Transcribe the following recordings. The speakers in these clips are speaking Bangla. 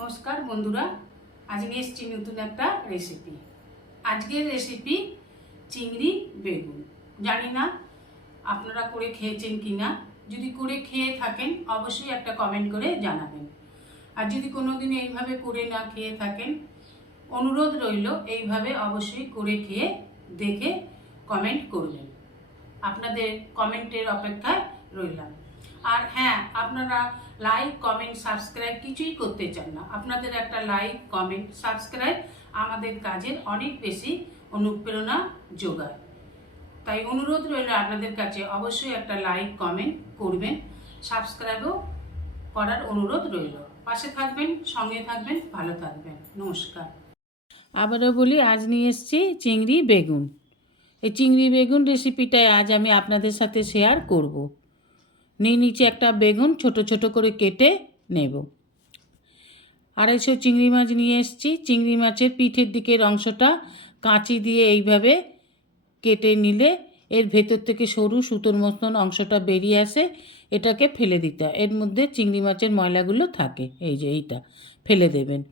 নমস্কার বন্ধুরা আজকে এসেছি নতুন একটা রেসিপি আজকের রেসিপি চিংড়ি বেগুন। জানি না আপনারা করে খেয়েছেন কি না যদি করে খেয়ে থাকেন, অবশ্যই একটা কমেন্ট করে জানাবেন। আর যদি কোনো দিন এইভাবে করে না খেয়ে থাকেন, অনুরোধ রইল, এইভাবে অবশ্যই করে খেয়ে দেখে কমেন্ট করবেন। আপনাদের কমেন্টের অপেক্ষায় রইলাম। আর হ্যাঁ আপনারা লাইক কমেন্ট সাবস্ক্রাইব কিছুই করতে চান না। আপনাদের একটা লাইক কমেন্ট সাবস্ক্রাইব আমাদের কাজের অনেক বেশি অনুপ্রেরণা যোগায়। তাই অনুরোধ রইল আপনাদের কাছে অবশ্যই একটা লাইক কমেন্ট করবেন। সাবস্ক্রাইবও করার অনুরোধ রইল। পাশে থাকবেন, সঙ্গে থাকবেন, ভালো থাকবেন। নমস্কার। আবারও বলি, আজ নিয়ে এসেছি চিংড়ি বেগুন। এই চিংড়ি বেগুন রেসিপিটাই আজ আমি আপনাদের সাথে শেয়ার করব। নিয়ে নিচে একটা বেগুন ছোট ছোট করে কেটে নেব। আড়াইশো চিংড়ি মাছ নিয়ে এসেছি। চিংড়ি মাছের পিঠের দিকের অংশটা কাঁচি দিয়ে এইভাবে কেটে নিলে এর ভেতর থেকে সরু সুতোর মতন অংশটা বেরিয়ে আসে। এটাকে ফেলে দিতে এর মধ্যে চিংড়ি মাছের ময়লাগুলো থাকে। এই যে এইটা ফেলে দেবেন।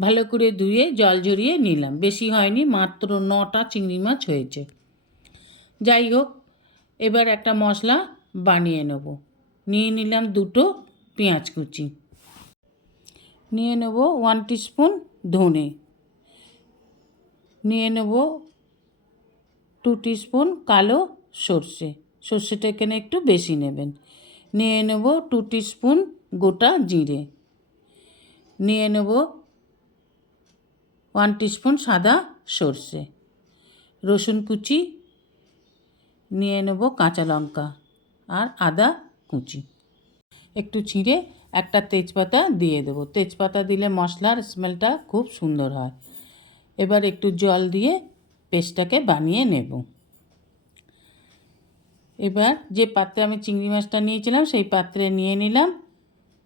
ভালো করে ধুয়ে জল ঝরিয়ে নিলাম। বেশি হয়নি, মাত্র নটা চিংড়ি মাছ হয়েছে। যাই হোক, এবার একটা মশলা বানিয়ে নেব। নিয়ে নিলাম দুটো পেঁয়াজ কুচি। নিয়ে নেব ওয়ান টিস্পুন ধনে। নিয়ে নেব টু টিস্পুন কালো সর্ষে। সর্ষেটা এখানে একটু বেশি নেবেন। নিয়ে নেব টু টিস্পুন গোটা জিরে। নিয়ে নেব ওয়ান টিস্পুন সাদা সর্ষে। রসুন কুচি। নিয়ে নেব কাঁচা লঙ্কা। আর আদা কুচি। একটু ছিঁড়ে একটা তেজপাতা দিয়ে দেবো। তেজপাতা দিলে মশলার স্মেলটা খুব সুন্দর হয়। এবার একটু জল দিয়ে পেস্টটাকে বানিয়ে নেব। এবার যে পাত্রে আমি চিংড়ি মাছটা নিয়েছিলাম, সেই পাত্রে নিয়ে নিলাম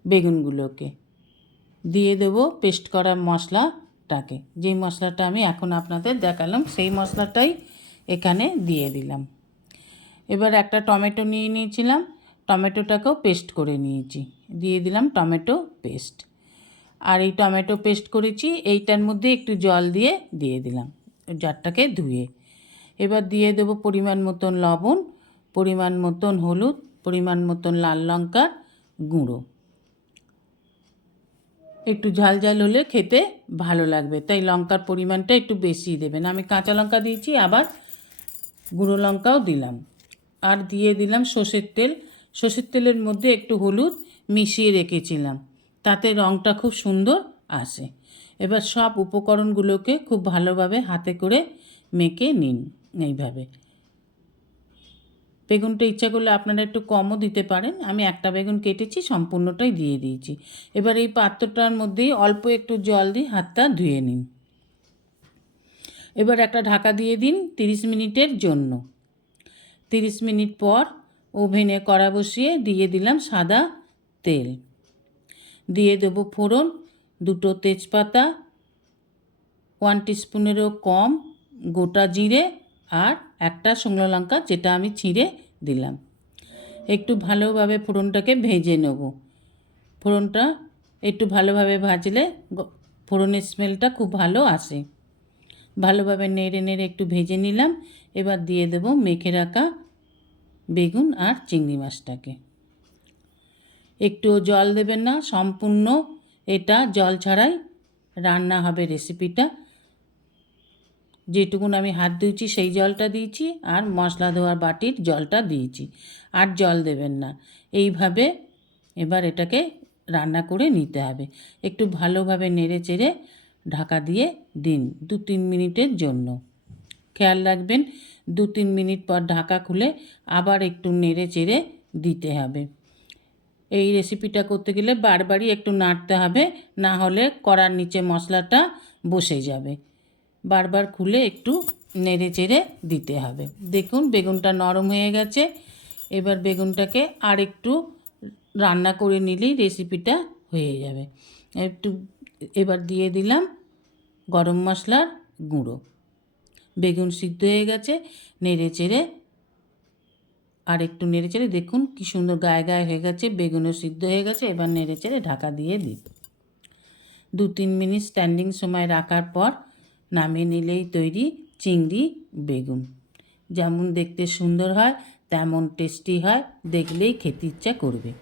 বেগুনগুলোকে। দিয়ে দেবো পেস্ট করা মশলাটাকে। যেই মশলাটা আমি এখন আপনাদের দেখালাম, সেই মশলাটাই এখানে দিয়ে দিলাম। এবার একটা টমেটো নিয়ে নিয়েছিলাম, টমেটোটাকেও পেস্ট করে নিয়েছি। দিয়ে দিলাম টমেটো পেস্ট। আর এই টমেটো পেস্ট করেছি, এইটার মধ্যে একটু জল দিয়ে দিয়ে দিলাম, জারটাকে ধুয়ে। এবার দিয়ে দেবো পরিমাণ মতন লবণ, পরিমাণ মতন হলুদ, পরিমাণ মতন লাল লঙ্কার গুঁড়ো। একটু ঝাল ঝাল হলে খেতে ভালো লাগবে, তাই লঙ্কার পরিমাণটা একটু বেশি দেবেন। আমি কাঁচা লঙ্কা দিয়েছি, আবার গুঁড়ো লঙ্কাও দিলাম। আর দিয়ে দিলাম সর্ষের তেল। সর্ষের তেলের মধ্যে একটু হলুদ মিশিয়ে রেখেছিলাম। তাতে রঙটা খুব সুন্দর আসে। এবার সব উপকরণগুলোকে খুব ভালোভাবে হাতে করে মেখে নিন এইভাবে। বেগুনটা ইচ্ছা করলে আপনারা একটু কমও দিতে পারেন। আমি একটা বেগুন কেটেছি, সম্পূর্ণটাই দিয়ে দিয়েছি। এবার এই পাত্রটার মধ্যেই অল্প একটু জল দিয়ে হাতটা ধুয়ে নিন। এবার একটা ঢাকা দিয়ে দিন তিরিশ মিনিটের জন্য। তিরিশ মিনিট পর ওভেনে কড়া বসিয়ে দিয়ে দিলাম সাদা তেল। দিয়ে দেবো ফোড়ন, দুটো তেজপাতা ওয়ান টিস্পুনেরও কম গোটা জিরে আর একটা শুকনো লঙ্কা যেটা আমি ছিঁড়ে দিলাম। একটু ভালোভাবে ফোড়নটাকে ভেজে নেব। ফোড়নটা একটু ভালোভাবে ভাজলে ফোড়নের স্মেলটা খুব ভালো আসে। ভালোভাবে নেড়ে নেড়ে একটু ভেজে নিলাম। এবার দিয়ে দেব মেখে রাখা বেগুন আর চিংড়ি মাছটাকে। একটু জল দেবেন না, সম্পূর্ণ এটা জল ছাড়াই রান্না হবে রেসিপিটা। যেটুকুন আমি হাত ধুয়েছি সেই জলটা দিয়েছি আর মশলা ধোয়ার বাটির জলটা দিয়েছি। আর জল দেবেন না। এইভাবে এবার এটাকে রান্না করে নিতে হবে। একটু ভালোভাবে নেড়ে চেড়ে ঢাকা দিয়ে দিন দু তিন মিনিটের জন্য। খেয়াল রাখবেন, দু তিন মিনিট পর ঢাকা খুলে আবার একটু নেড়ে চেড়ে দিতে হবে। এই রেসিপিটা করতে গেলে বারবারই একটু নাড়তে হবে, না হলে কড়ার নিচে মশলাটা বসে যাবে। বারবার খুলে একটু নেড়ে চেড়ে দিতে হবে। দেখুন, বেগুনটা নরম হয়ে গেছে। এবার বেগুনটাকে আর একটু রান্না করে নিলেই রেসিপিটা হয়ে যাবে। একটু এবার দিয়ে দিলাম গরম মশলার গুঁড়ো। বেগুন সিদ্ধ হয়ে গেছে, নেড়ে চেড়ে আর একটু নেড়ে চেড়ে দেখুন কি সুন্দর গায়ে গায়ে হয়ে গেছে, বেগুনও সিদ্ধ হয়ে গেছে, এবার নেড়ে চেড়ে ঢাকা দিয়ে দিই। দু তিন মিনিট স্ট্যান্ডিং সময় রাখার পর নামিয়ে নিলেই তৈরি চিংড়ি বেগুন। যেমন দেখতে সুন্দর হয়, তেমন টেস্টি হয়, দেখলেই খেতে ইচ্ছা করবে।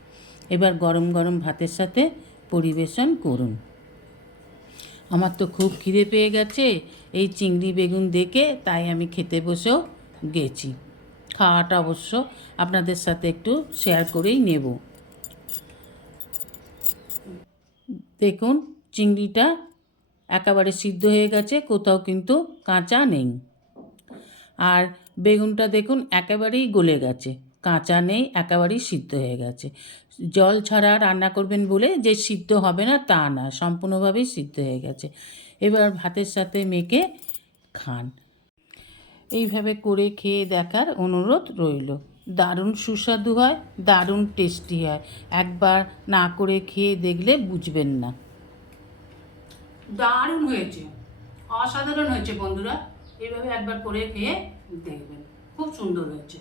এবার গরম গরম ভাতের সাথে পরিবেশন করুন। আমার তো খুব খিদে পেয়ে গেছে। এই চিংড়ি বেগুন দেখে তাই আমি খেতে বসেও গেছি। খাওয়াটা অবশ্য আপনাদের সাথে একটু শেয়ার করেই নেব। দেখুন, চিংড়িটা একেবারে সিদ্ধ হয়ে গেছে, কোথাও কিন্তু কাঁচা নেই। আর বেগুনটা দেখুন, একেবারেই গলে গেছে। কাঁচা নেই, একেবারেই সিদ্ধ হয়ে গেছে। জল ছাড়া রান্না করবেন বলে যে সিদ্ধ হবে না, তা না, সম্পূর্ণভাবেই সিদ্ধ হয়ে গেছে। এবার ভাতের সাথে মেখে খান। এইভাবে করে খেয়ে দেখার অনুরোধ রইল। দারুণ সুস্বাদু হয়, দারুণ টেস্টি হয়। একবার না করে খেয়ে দেখলে বুঝবেন না। দারুণ হয়েছে, অসাধারণ হয়েছে বন্ধুরা। এভাবে একবার করে খেয়ে দেখবেন। খুব সুন্দর হয়েছে।